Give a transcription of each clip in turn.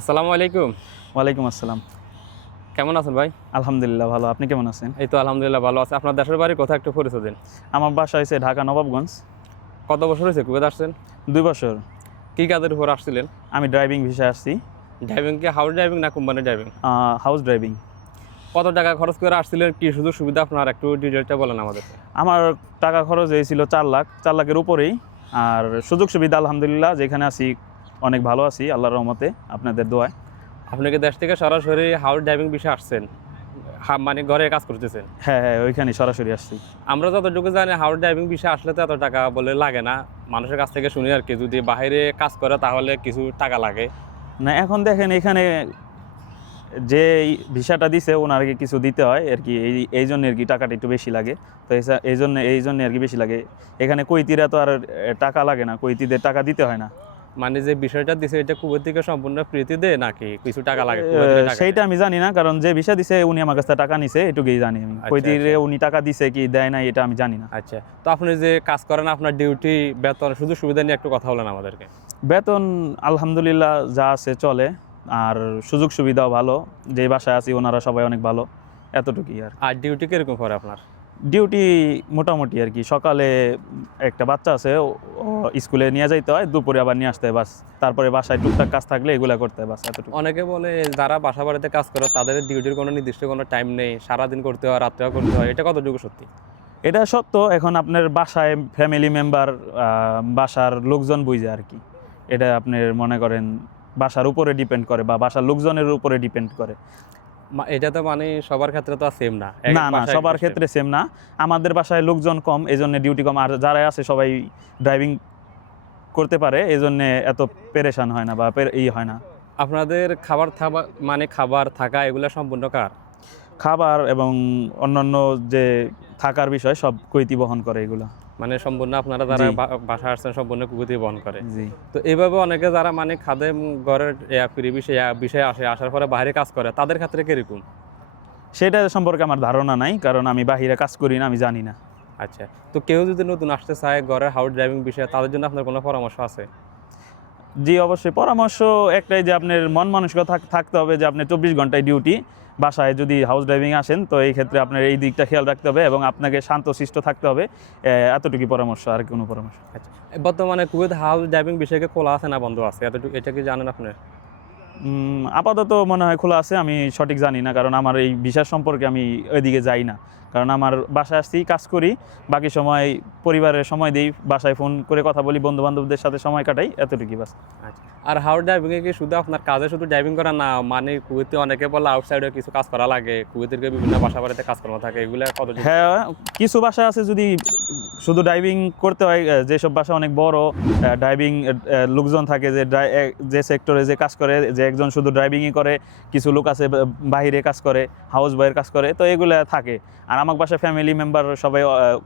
আসসালামু আলাইকুম। ওয়ালাইকুম আসসালাম। কেমন আছেন ভাই? আলহামদুলিল্লাহ ভালো। আপনি কেমন আছেন? এই তো আলহামদুলিল্লাহ ভালো আছে। আপনার দেশের বাড়ি কোথায় একটু পরিচয় দিন। আমার বাসা হয়েছে ঢাকা নবাবগঞ্জ। কত বছর হয়েছে কুয়েত আসছেন? দুই বছর। কী কাজের উপর আসছিলেন? আমি ড্রাইভিং ভিসায় আসছি। ড্রাইভিং কি হাউস ড্রাইভিং না কোম্পানি ড্রাইভিং হাউস ড্রাইভিং কত টাকা খরচ করে আসছিলেন? কি সুযোগ সুবিধা? আপনার একটু ডিটেলটা বলেন আমাদেরকে আমার টাকা খরচ হয়েছিল চার লাখ। চার লাখের উপরেই। আর সুযোগ সুবিধা আলহামদুলিল্লাহ যেখানে আছি অনেক ভালো আছি আল্লাহর রহমতে আপনাদের দোয়ায়। আপনি কি দেশ থেকে সরাসরি হাউস ড্রাইভিং বিষয়ে আসছেন মানে ঘরে কাজ করতেছেন? হ্যাঁ হ্যাঁ ওইখানে সরাসরি আসছি। আমরা যতটুকু জানি হাউস ড্রাইভিং বিষয়ে আসলে তো এত টাকা বলে লাগে না। মানুষের কাছ থেকে শুনি আর কি যদি বাইরে কাজ করে তাহলে কিছু টাকা লাগে। না এখন দেখেন এখানে যে ভিসাটা দিছে ওনারকে কিছু দিতে হয় আর কি এই এই জন্য আর কি টাকাটা একটু বেশি লাগে। তো এই জন্য এই জন্য আর কি বেশি লাগে। এখানে কৈতিরা তো আর টাকা লাগে না কৈতিদের টাকা দিতে হয় না। মানে যে বিষয়টা দিছে এটা কুয়েত থেকে সম্পূর্ণ প্রীতি দেয় নাকি? কিছু টাকা লাগে সেইটা আমি জানি না কারণ যে ভিসা দিছে উনি আমার কাছে টাকা নিছে এটুকুই জানি আমি। আচ্ছা, কৈতিরে আচ্ছা। উনি টাকা দিছে কি দেয় না এটা আমি জানি না। আচ্ছা তো আপনি যে কাজ করেন আপনার ডিউটি বেতন সুযোগ সুবিধা নিয়ে একটু কথা বলেন আমাদেরকে। বেতন আলহামদুলিল্লাহ যা আছে চলে আর সুযোগ সুবিধাও ভালো যে বাসায় আছি ওনারা সবাই অনেক ভালো এতটুকুই আর আর ডিউটি কীরকম করে আপনার? ডিউটি মোটামুটি আর কি। সকালে একটা বাচ্চা আছে স্কুলে নিয়ে যাইতে হয় দুপুরে আবার নিয়ে আসতে হয় বাস। তারপরে বাসায় টুকটাক কাজ থাকলে এগুলা করতে হয় বাস এতটুকু। অনেকে বলে যারা বাসা বাড়িতে কাজ করে তাদের ডিউটির কোনো নির্দিষ্ট কোনো টাইম নেই সারাদিন করতে হয় রাত্রেও করতে হয়। এটা কতটুকু সত্যি? এটা সত্য এখন আপনার বাসায় ফ্যামিলি মেম্বার বাসার লোকজন বুঝে আর কি। এটা আপনার মনে করেন বাসার উপরে ডিপেন্ড করে বা বাসার লোকজনের উপরে ডিপেন্ড করে। এটা তো মানে সবার ক্ষেত্রে তো সেম না। না না সবার ক্ষেত্রে সেম না। আমাদের বাসায় লোকজন কম এই জন্য ডিউটি কম। আর যারা আছে সবাই ড্রাইভিং করতে পারে এই জন্য এত পেরেশান হয় না বা ই হয় না। আপনাদের খাবার থাবা মানে খাবার থাকা এগুলো সম্পূর্ণ কার? খাবার এবং অন্যান্য যে থাকার বিষয় সব কৈতি বহন করে এগুলো। মানে সম্পূর্ণ আপনারা যারা বাসা আসছেন সম্পূর্ণ কুকুতি বহন করে। তো এইভাবে অনেকে যারা মানে খাদে ঘরের বিষয়ে বিষয়ে আসে আসার পরে বাইরে কাজ করে তাদের ক্ষেত্রে কীরকম? সেটা সম্পর্কে আমার ধারণা নাই কারণ আমি বাহিরে কাজ করি না আমি জানি না। আচ্ছা তো কেউ যদি নতুন আসতে চায় ঘরের হাউস ড্রাইভিং বিষয়ে তাদের জন্য আপনার কোনো পরামর্শ আছে? জি অবশ্যই। পরামর্শ একটাই যে আপনার মন মানসিকতা থাক- থাকতে হবে যে আপনি চব্বিশ ঘন্টায় ডিউটি বাসায় যদি হাউস ড্রাইভিং আসেন তো এই ক্ষেত্রে আপনার এই দিকটা খেয়াল রাখতে হবে এবং আপনাকে শান্তশিষ্ট থাকতে হবে। এতটুকু পরামর্শ আর কোনো পরামর্শ? আচ্ছা বর্তমানে কুয়েত হাউস ড্রাইভিং বিষয়কে খোলা আছে না বন্ধ আছে? এতটুকু এটা কি জানেন আপনি? আপাতত মনে হয় খোলা আছে আমি সঠিক জানি না কারণ আমার এই ভিসার সম্পর্কে আমি ওইদিকে যাই না। কারণ আমার বাসায় আসছি কাজ করি বাকি সময় পরিবারের সময় দিই বাসায় ফোন করে কথা বলি বন্ধু বান্ধবদের সাথে সময় কাটাই এতটুকুই বাস। আর ড্রাইভিং এ কি শুধু আপনার কাজে শুধু ড্রাইভিং করা না মানে কুয়েতে অনেকে বলে আউটসাইডে কিছু কাজ করা লাগে কুয়েতের বিভিন্ন বাসা বাড়িতে কাজকর্ম থাকে এগুলো কত হ্যাঁ কিছু বাসা আছে যদি শুধু ড্রাইভিং করতে হয় যেসব বাসা অনেক বড় ড্রাইভিং লোকজন থাকে যে যে সেক্টরে যে কাজ করে যে একজন শুধু ড্রাইভিংই করে কিছু লোক আছে বাহিরে কাজ করে হাউস বয়ের কাজ করে তো এগুলো থাকে। আর আমার বাসায় ফ্যামিলি মেম্বার সবাই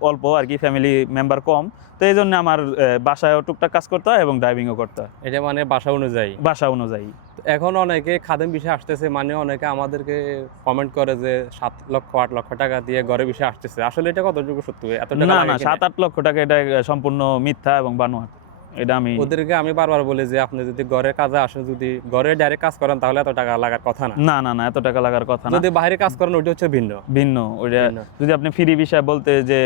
অল্প আর কি ফ্যামিলি মেম্বার কম। তো এই জন্য আমার আহ, বাসায়ও টুকটাক কাজ করতে হয় এবং ড্রাইভিংও করতে হয়। এটা মানে বাসা অনুযায়ী? বাসা অনুযায়ী। এখন অনেকে খাদেম বিষয়ে আসতেছে মানে অনেকে আমাদেরকে কমেন্ট করে যে সাত লক্ষ আট লক্ষ টাকা দিয়ে ঘরে বিষয়ে আসতেছে। আসলে এটা কতটুকু সত্যি? এত না না সাত আট লক্ষ টাকা এটা সম্পূর্ণ মিথ্যা এবং বানোয়াট। এটা আমি ওদেরকে আমি বারবার বলি যে আপনি যদি ঘরের কাজে আসেন যদি ঘরে ডাইরেক্ট কাজ করেন তাহলে এত টাকা লাগার কথা না। না না না এত টাকা লাগার কথা না। যদি বাইরে কাজ করেন হচ্ছে ভিন্ন। ভিন্ন যদি আপনি ফ্রি বিষয় বলতে যে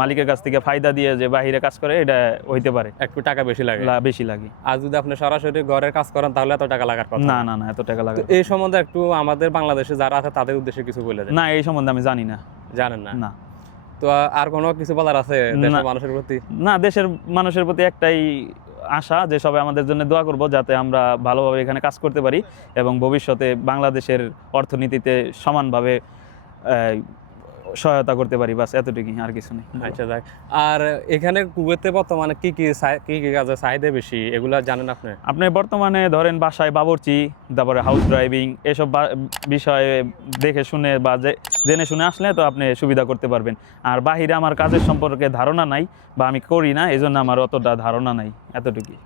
মালিকের কাছ থেকে ফায়দা দিয়ে যে বাহিরে কাজ করে এটা হইতে পারে। একটু টাকা বেশি লাগে। বেশি লাগে। আর যদি আপনি সরাসরি ঘরের কাজ করেন তাহলে এত টাকা লাগার কথা না না। না এত টাকা লাগে এই সম্বন্ধে একটু আমাদের বাংলাদেশে যারা আছে তাদের উদ্দেশ্যে কিছু বলে দেন। না এই সম্বন্ধে আমি জানি না। জানেন না? না। তো আর কোনো কিছু বলার আছে দেশের। মানুষের প্রতি না দেশের মানুষের প্রতি একটাই আশা যে সবাই আমাদের জন্য দোয়া করব যাতে আমরা ভালোভাবে এখানে কাজ করতে পারি এবং ভবিষ্যতে বাংলাদেশের অর্থনীতিতে সমানভাবে আহ, সহায়তা করতে পারি বাস এতটুকুই আর কিছু নেই। আচ্ছা যাক। আর এখানে কুয়েতে বর্তমানে কি কি কি কি কাজে চাহিদা বেশি এগুলা জানেন আপনি? আপনি বর্তমানে ধরেন বাসায় বাবরচি তারপরে হাউস ড্রাইভিং এসব বিষয়ে দেখে শুনে বা জেনে শুনে আসলে তো আপনি সুবিধা করতে পারবেন। আর বাহিরে আমার কাজের সম্পর্কে ধারণা নাই বা আমি করি না এই জন্য আমার অতটা ধারণা নাই এতটুকুই।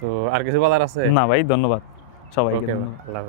তো আর কিছু বলার আছে? না ভাই ধন্যবাদ। সবাইকে আল্লাহ।